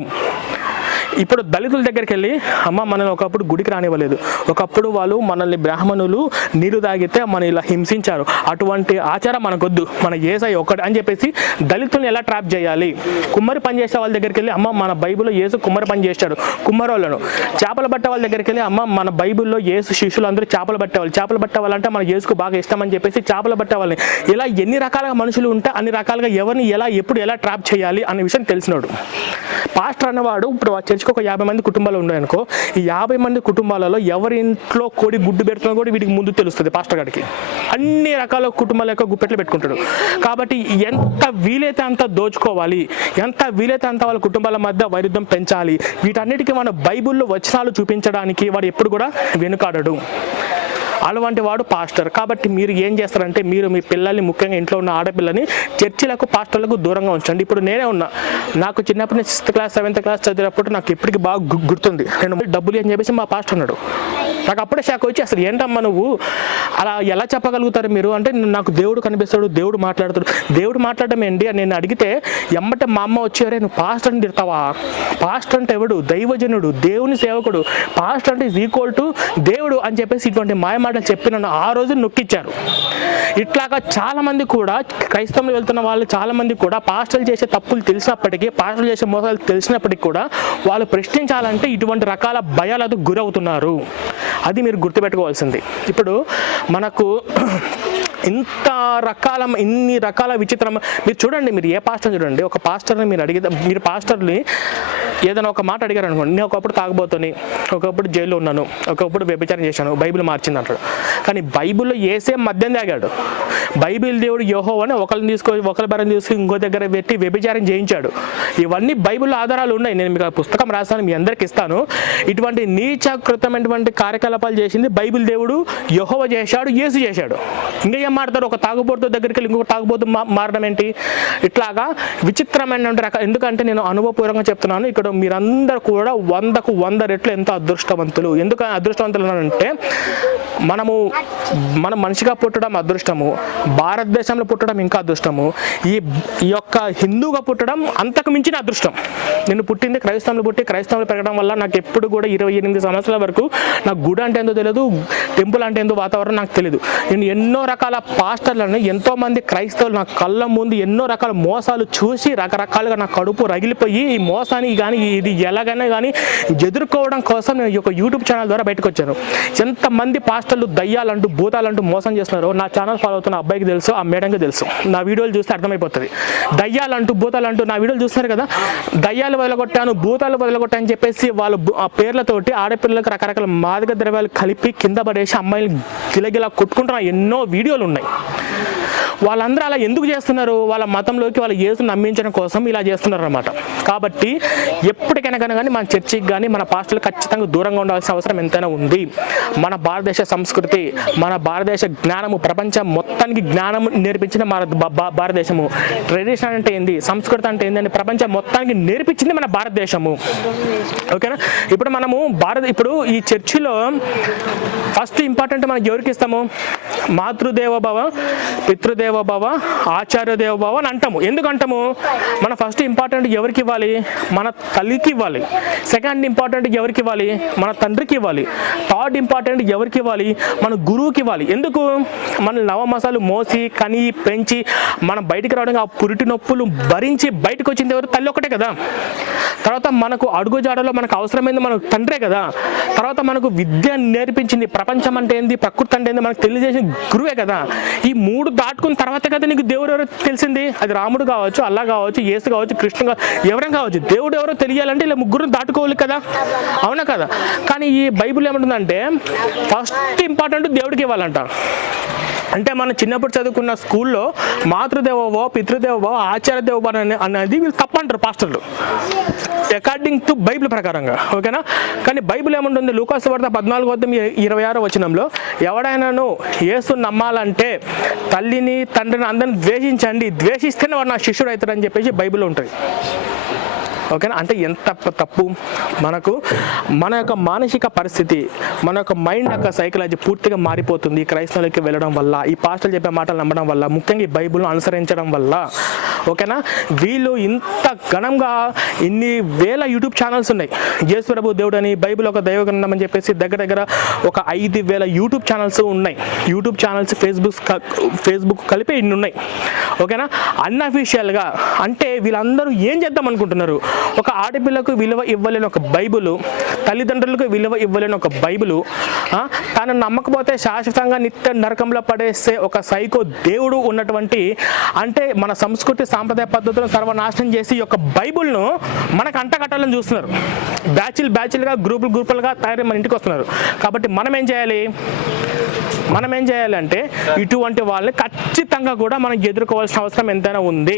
ఇప్పుడు దళితుల దగ్గరికి వెళ్ళి, అమ్మ మనల్ని ఒకప్పుడు గుడికి రానివ్వలేదు, ఒకప్పుడు వాళ్ళు మనల్ని బ్రాహ్మణులు నీరు తాగితే మన ఇలా హింసించారు, అటువంటి ఆచారం మనకొద్దు, మన యేసయ్య ఒక్కటి అని చెప్పేసి దళితుల్ని ఎలా ట్రాప్ చేయాలి. కుమ్మరి పని చేసే వాళ్ళ దగ్గరికి వెళ్ళి, అమ్మ మన బైబిల్లో యేసు కుమ్మరి పని చేశాడు, కుమ్మరోళ్ళను. చేపలు పట్టే వాళ్ళ దగ్గరికి వెళ్ళి, అమ్మ మన బైబిల్లో యేసు శిష్యులు అందరూ చేపలు పట్టేవాళ్ళు, చేపలు పట్టేవాళ్ళంటే మన యేసుకు బాగా ఇష్టం అని చెప్పేసి చేపలు పట్టేవాళ్ళని. ఇలా ఎన్ని రకాలుగా మనుషులు ఉంటే అన్ని రకాలుగా ఎవరిని ఎలా ఎప్పుడు ఎలా ట్రాప్ చేయాలి అనే విషయం తెలిసినాడు. పాస్టర్ అన్నవాడు ఇప్పుడు చర్చికి ఒక 50 మంది కుటుంబాలు ఉన్నాయనుకో, ఈ 50 మంది కుటుంబాలలో ఎవరి ఇంట్లో కోడి గుడ్డు పెడుతున్నా కూడా వీడికి ముందు తెలుస్తుంది పాస్టర్ గారికి. అన్ని రకాల కుటుంబాల యొక్క గుప్పెట్లు పెట్టుకుంటాడు. కాబట్టి ఎంత వీలైతే అంత దోచుకోవాలి, ఎంత వీలైతే అంత వాళ్ళ కుటుంబాల మధ్య వైరుధ్యం పెంచాలి. వీటన్నిటికీ మన బైబిల్లో వచనాలు చూపించడానికి వాడు ఎప్పుడు కూడా వెనుకాడడు. అటువంటి వాడు పాస్టర్. కాబట్టి మీరు ఏం చేస్తారంటే, మీరు మీ పిల్లల్ని, ముఖ్యంగా ఇంట్లో ఉన్న ఆడపిల్లని చర్చిలకు పాస్టర్లకు దూరంగా ఉంచండి. ఇప్పుడు నేనే ఉన్నా, నాకు చిన్నప్పుడు 6th క్లాస్ 7th క్లాస్ చదివినప్పుడు నాకు ఇప్పటికీ బాగా గుర్తుంది. నేను డబ్బులు అని చెప్పేసి మా పాస్టర్ అన్నాడు. నాకు అప్పుడే షాక్ వచ్చి, అసలు ఏంటమ్మా నువ్వు అలా ఎలా చెప్పగలుగుతారు మీరు అంటే, నాకు దేవుడు కనిపిస్తాడు, దేవుడు మాట్లాడతాడు. దేవుడు మాట్లాడడం ఏంటి అని నేను అడిగితే ఎమ్మటే మా అమ్మ వచ్చారే, నువ్వు పాస్టర్ అని తిడతావా? పాస్టర్ అంటే ఎవడు? దైవజనుడు, దేవుని సేవకుడు. పాస్టర్ అంటే ఈజ్ ఈక్వల్ టు దేవుడు అని చెప్పేసి ఇటువంటి మాయ మాటలు చెప్పి నన్ను ఆ రోజు నొక్కిచ్చారు. ఇట్లాగా చాలా మంది కూడా, క్రైస్తవులు వెళ్తున్న వాళ్ళు చాలా మంది కూడా పాస్టర్లు చేసే తప్పులు తెలిసినప్పటికీ, పాస్టర్లు చేసే మోసాలు తెలిసినప్పటికీ కూడా వాళ్ళు ప్రశ్నించాలంటే ఇటువంటి రకాల భయాలకు గురవుతున్నారు. అది మీరు గుర్తుపెట్టుకోవాల్సింది. ఇప్పుడు మనకు ఇన్ని రకాల విచిత్రం. మీరు చూడండి, మీరు ఏ పాస్టర్ చూడండి, ఒక పాస్టర్ని మీరు అడిగితే, మీరు పాస్టర్ని ఏదైనా ఒక మాట అడిగారు అనుకోండి, నేను ఒకప్పుడు తాగబోతుని, ఒకప్పుడు జైల్లో ఉన్నాను, ఒకప్పుడు వ్యభిచారం చేశాను, బైబిల్ మార్చింది అంటాడు. కానీ బైబిల్లో యేసే మద్యం తాగాడు. బైబిల్ దేవుడు యెహోవాని ఒకరి భార్యను తీసుకొని ఇంకో దగ్గర పెట్టి వ్యభిచారం చేయించాడు. ఇవన్నీ బైబిల్లో ఆధారాలు ఉన్నాయి. నేను మీకు పుస్తకం రాస్తాను, మీ అందరికి ఇస్తాను. ఇటువంటి నీచకృతమైనటువంటి కార్యకలాపాలు చేసింది బైబిల్ దేవుడు యెహోవా చేశాడు, యేసు చేశాడు. ఇంకా ఏం మాడతారు? ఒక తాగుబోతు దగ్గరికి వెళ్ళి ఇంకొక తాగుబోతు మారడం ఏంటి? ఇట్లాగా విచిత్రమైనటువంటి రకాల. ఎందుకంటే నేను అనుభవపూర్వకంగా చెప్తున్నాను, ఇక్కడ మీరందరూ కూడా 100కు 100 రెట్లు ఎంతో అదృష్టవంతులు. ఎందుకు అదృష్టవంతులు అంటే మనం మనిషిగా పుట్టడం అదృష్టము, భారతదేశంలో పుట్టడం ఇంకా అదృష్టము, ఈ యొక్క హిందూగా పుట్టడం అంతకు మించిన అదృష్టం. నేను పుట్టింది క్రైస్తవంలో పుట్టి క్రైస్తవంలో పెరగడం వల్ల నాకు ఎప్పుడు కూడా 28 సంవత్సరాల వరకు నాకు గుడి అంటే ఏందో తెలియదు, టెంపుల్ అంటే ఏందో వాతావరణం నాకు తెలియదు. నేను ఎన్నో రకాల పాస్టర్లను, ఎంతోమంది క్రైస్తవులు నా కళ్ళ ముందు ఎన్నో రకాల మోసాలు చూసి రకరకాలుగా నా కడుపు రగిలిపోయి ఈ మోసాన్ని కానీ ఇది ఎలాగైనా కానీ ఎదుర్కోవడం కోసం నేను ఈ యొక్క యూట్యూబ్ ఛానల్ ద్వారా బయటకు వచ్చాను. ఎంతమంది పాస్టర్లు దయ్యాలంటూ భూతాలంటూ మోసం చేస్తున్నారో నా ఛానల్ ఫాలో అవుతున్న అబ్బాయికి తెలుసు, ఆ మేడంకి తెలుసు. నా వీడియోలు చూస్తే అర్థమైపోతుంది. దయ్యాలంటూ భూతాలంటూ నా వీడియోలు చూస్తున్నారు కదా, దయ్యాలు వదలగొట్టాను, భూతాలు వదలగొట్టాను అని చెప్పేసి వాళ్ళు ఆ పేర్లతోటి ఆడపిల్లలకు రకరకాల మాదక ద్రవ్యాలు కలిపి కింద పడేసి అమ్మాయిలు గిలగిలా కొట్టుకుంటున్న ఎన్నో వీడియోలు ఉన్నాయి. వాళ్ళందరూ అలా ఎందుకు చేస్తున్నారు? వాళ్ళ మతంలోకి వాళ్ళ యేసుని నమ్మించడం కోసం ఇలా చేస్తున్నారు అన్నమాట. కాబట్టి ఎప్పటికైనా కానీ మన చర్చికి కానీ మన పాస్టర్లు ఖచ్చితంగా దూరంగా ఉండాల్సిన అవసరం ఎంతైనా ఉంది. మన భారతదేశ సంస్కృతి, మన భారతదేశ జ్ఞానము, ప్రపంచం మొత్తానికి జ్ఞానం నేర్పించిన మన భారతదేశము. ట్రెడిషన్ అంటే ఏంది, సంస్కృతి అంటే ఏంది అని ప్రపంచం మొత్తానికి నేర్పించింది మన భారతదేశము. ఓకేనా? ఇప్పుడు ఈ చర్చిలో ఫస్ట్ ఇంపార్టెంట్ మనం ఎవరికి ఇస్తాము? మాతృదేవోభవ, పితృదేవోభవ, ఆచార్యదేవోభవ అని అంటాము. ఎందుకు అంటాము? మన ఫస్ట్ ఇంపార్టెంట్ ఎవరికి ఇవ్వాలి? మన తల్లికి ఇవ్వాలి. సెకండ్ ఇంపార్టెంట్ ఎవరికి ఇవ్వాలి? మన తండ్రికి ఇవ్వాలి. థర్డ్ ఇంపార్టెంట్ ఎవరికి ఇవ్వాలి? మన గురువుకి ఇవ్వాలి. ఎందుకు? మన నవమాసాలు మోసి కని పెంచి మనం బయటికి రావడానికి ఆ పురిటి నొప్పులు భరించి బయటకు వచ్చింది ఎవరు? తల్లి ఒకటే కదా. తర్వాత మనకు అడుగుజాడలో మనకు అవసరమైంది మన తండ్రే కదా. తర్వాత మనకు విద్య నేర్పించింది, ప్రపంచం అంటే ఏంది, ప్రకృతి అంటే ఏంది మనకు తెలియజేసిన గురువే కదా. ఈ 3 దాటుకున్న తర్వాత కదా నీకు దేవుడు ఎవరో తెలిసింది. అది రాముడు కావచ్చు, అల్లా కావచ్చు, యేసు కావచ్చు, కృష్ణ ఎవరైనా కావచ్చు. దేవుడు ఎవరో తెలియాలంటే ఇలా 3 దాటుకోవాలి కదా, అవునా కదా? కానీ ఈ బైబిల్ ఏమంటుందంటే ఫస్ట్ ఇంపార్టెంట్ దేవుడికి ఇవ్వాలంట. అంటే మనం చిన్నప్పుడు చదువుకున్న స్కూల్లో మాతృదేవోభవ, పితృదేవోభవ, ఆచార్య దేవోభవ అనేది వీళ్ళు తప్పంటారు పాస్టర్లు, అకార్డింగ్ టు బైబిల్ ప్రకారంగా. ఓకేనా? కానీ బైబిల్ ఏముంటుంది? లూకాసు వార్త 14:26 వచనంలో ఎవడైనాను యేసుని నమ్మాలంటే తల్లిని తండ్రిని అందరిని ద్వేషించండి, ద్వేషిస్తేనే వాడు నా శిష్యుడు అవుతాడని చెప్పేసి బైబిల్ ఉంటుంది. ఓకేనా? అంటే ఎంత తప్పు. మన యొక్క మానసిక పరిస్థితి, మన యొక్క మైండ్ యొక్క సైకాలజీ పూర్తిగా మారిపోతుంది క్రైస్తవులకి వెళ్ళడం వల్ల, ఈ పాస్టర్లు చెప్పే మాటలు నమ్మడం వల్ల, ముఖ్యంగా ఈ బైబిల్ను అనుసరించడం వల్ల. ఓకేనా? వీళ్ళు ఇంత ఘనంగా ఇన్ని వేల యూట్యూబ్ ఛానల్స్ ఉన్నాయి. యేసు ప్రభు దేవుడు అని, బైబిల్ ఒక దైవ గ్రంథం అని చెప్పేసి దగ్గర ఒక 5,000 యూట్యూబ్ ఛానల్స్ ఉన్నాయి. యూట్యూబ్ ఛానల్స్, ఫేస్బుక్ కలిపి ఇన్ని ఉన్నాయి. ఓకేనా? అన్అఫీషియల్గా అంటే వీళ్ళందరూ ఏం చేద్దాం అనుకుంటున్నారు? ఒక ఆడపిల్లకు విలువ ఇవ్వలేని ఒక బైబిలు, తల్లిదండ్రులకు విలువ ఇవ్వలేని ఒక బైబిలు, తను నమ్మకపోతే శాశ్వతంగా నిత్య నరకంలో పడేసే ఒక సైకో దేవుడు ఉన్నటువంటి, అంటే మన సంస్కృతి సాంప్రదాయ పద్ధతులను సర్వనాశనం చేసి ఈ యొక్క బైబిల్ను మనకు అంటగట్టాలని చూస్తున్నారు. బ్యాచ్లుగా గ్రూపులుగా తయారై మన ఇంటికి వస్తున్నారు. కాబట్టి మనం ఏం చేయాలంటే ఇటువంటి వాళ్ళని ఖచ్చితంగా కూడా మనం ఎదుర్కోవాల్సిన అవసరం ఎంతైనా ఉంది.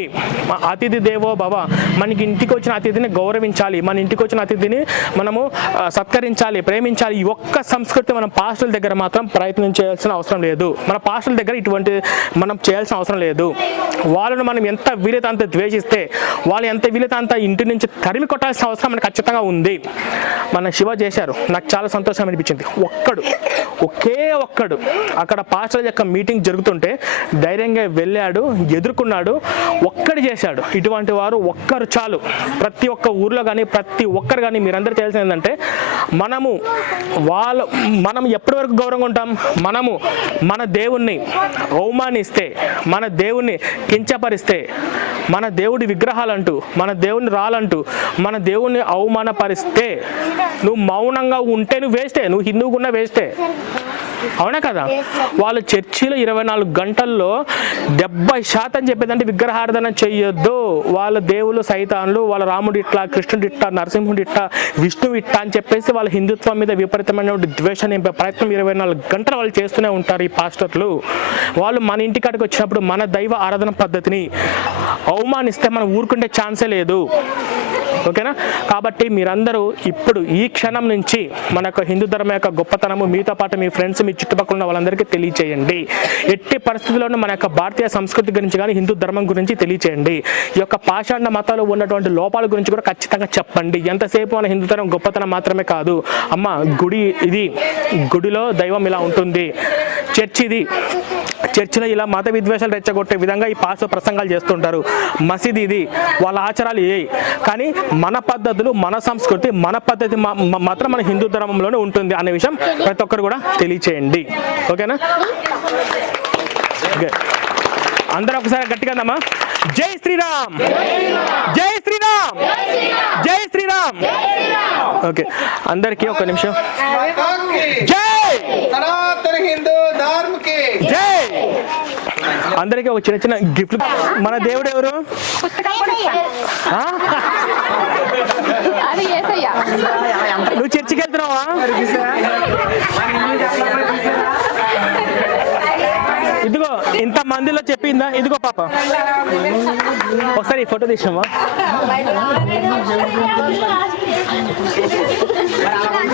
అతిథి దేవో భవ, మనకి ఇంటికి వచ్చిన అతిథిని గౌరవించాలి, మన ఇంటికి వచ్చిన అతిథిని మనము సత్కరించాలి, ప్రేమించాలి. ఈ ఒక్క సంస్కృతి మనం పాస్టర్ల దగ్గర మాత్రం ప్రయత్నం చేయాల్సిన అవసరం లేదు. మన పాస్టర్ల దగ్గర ఇటువంటి మనం చేయాల్సిన అవసరం లేదు. వాళ్ళను మనం ఎంత వీలైతే అంత ద్వేషిస్తే, వాళ్ళు ఎంత వీలైతే అంత ఇంటి నుంచి తరిమి కొట్టాల్సిన అవసరం మనకు ఖచ్చితంగా ఉంది. మన శివ చేశారు, నాకు చాలా సంతోషం అనిపించింది. ఒకే ఒక్కడు అక్కడ పాస్టర్ల యొక్క మీటింగ్ జరుగుతుంటే ధైర్యంగా వెళ్ళాడు, ఎదుర్కొన్నాడు, ఒక్కడు చేశాడు. ఇటువంటి వారు ఒక్కరు చాలు. ప్రతి ఒక్క ఊర్లో కానీ ప్రతి ఒక్కరు కానీ మీరందరూ చేయాల్సింది ఏంటంటే, మనం ఎప్పటి వరకు గౌరవంగా ఉంటాం? మనము మన దేవుణ్ణి అవమానిస్తే, మన దేవుణ్ణి కించపరిస్తే, మన దేవుడి విగ్రహాలంటూ, మన దేవుని రాలంటూ, మన దేవుణ్ణి అవమానపరిస్తే నువ్వు మౌనంగా ఉంటే నువ్వు వేస్టే, నువ్వు హిందువుకున్న వేస్టే. అవునా కదా? వాళ్ళు చర్చిలో 24 గంటల్లో 70% చెప్పేదంటే విగ్రహారాధన చెయ్యొద్దు, వాళ్ళ దేవుళ్ళు సైతాన్లు, వాళ్ళ రాముడు ఇట్లా, కృష్ణుడు ఇట్లా, నరసింహుడు ఇట్లా, విష్ణువు ఇట్లా అని చెప్పేసి వాళ్ళ హిందుత్వం మీద విపరీతమైన ద్వేషాన్ని నింపే ప్రయత్నం 24 గంటలు వాళ్ళు చేస్తూనే ఉంటారు ఈ పాస్టర్లు. వాళ్ళు మన ఇంటికాడికి వచ్చినప్పుడు మన దైవ ఆరాధన పద్ధతిని అవమానిస్తే మనం ఊరుకుంటే ఛాన్సే లేదు. ఓకేనా? కాబట్టి మీరందరూ ఇప్పుడు ఈ క్షణం నుంచి మన యొక్క హిందూ ధర్మం యొక్క గొప్పతనము మీతో పాటు మీ ఫ్రెండ్స్, మీ చుట్టుపక్కల ఉన్న వాళ్ళందరికీ తెలియచేయండి. ఎట్టి పరిస్థితుల్లోనూ మన యొక్క భారతీయ సంస్కృతి గురించి కానీ హిందూ ధర్మం గురించి తెలియచేయండి. ఈ యొక్క పాషాణ మతాలు ఉన్నటువంటి లోపాల గురించి కూడా ఖచ్చితంగా చెప్పండి. ఎంతసేపు మన హిందూ ధర్మం గొప్పతనం మాత్రమే కాదు, అమ్మ గుడి ఇది, గుడిలో దైవం ఇలా ఉంటుంది, చర్చ్ ఇది, చర్చిలో ఇలా మత విద్వేషాలు రెచ్చగొట్టే విధంగా ఈ పాస్టర్ ప్రసంగాలు చేస్తుంటారు, మసీద్ ఇది, వాళ్ళ ఆచారాలు ఏ, కానీ మన పద్ధతులు, మన సంస్కృతి, మన పద్ధతి మాత్రం మన హిందూ ధర్మంలోనే ఉంటుంది అనే విషయం ప్రతి ఒక్కరు కూడా తెలియచేయండి. ఓకేనా? ఓకే, అందరూ ఒకసారి గట్టిగా అమ్మా, జై శ్రీరామ్, జై శ్రీరామ్, జై శ్రీరామ్. ఓకే, అందరికీ ఒక నిమిషం. జై సనాతన హిందూ ధర్మ కి జై. అందరికీ ఒక చిన్న చిన్న గిఫ్ట్. మన దేవుడు ఎవరు? ఆ? అది యేసయ్య. నువ్వు చర్చికి వెళ్తున్నావా? ఇదిగో ఇంత మందిలో చెప్పిందా? ఇదిగో పాప, ఒకసారి ఈ ఫోటో తీసినావా?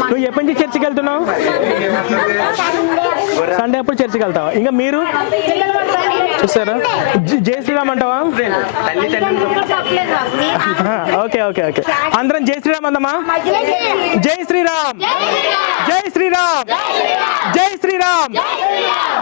నువ్వు ఎప్పటి నుంచి చర్చికి వెళ్తున్నావు? సండే అప్పుడు చర్చికి వెళ్తావా? ఇంకా మీరు చూస్తారా? జై శ్రీరామ్ అంటావా? ఓకే ఓకే ఓకే, అందరం జై శ్రీరామ్ అందమ్మా. జై శ్రీరామ్, జై శ్రీరామ్, జై శ్రీరామ్.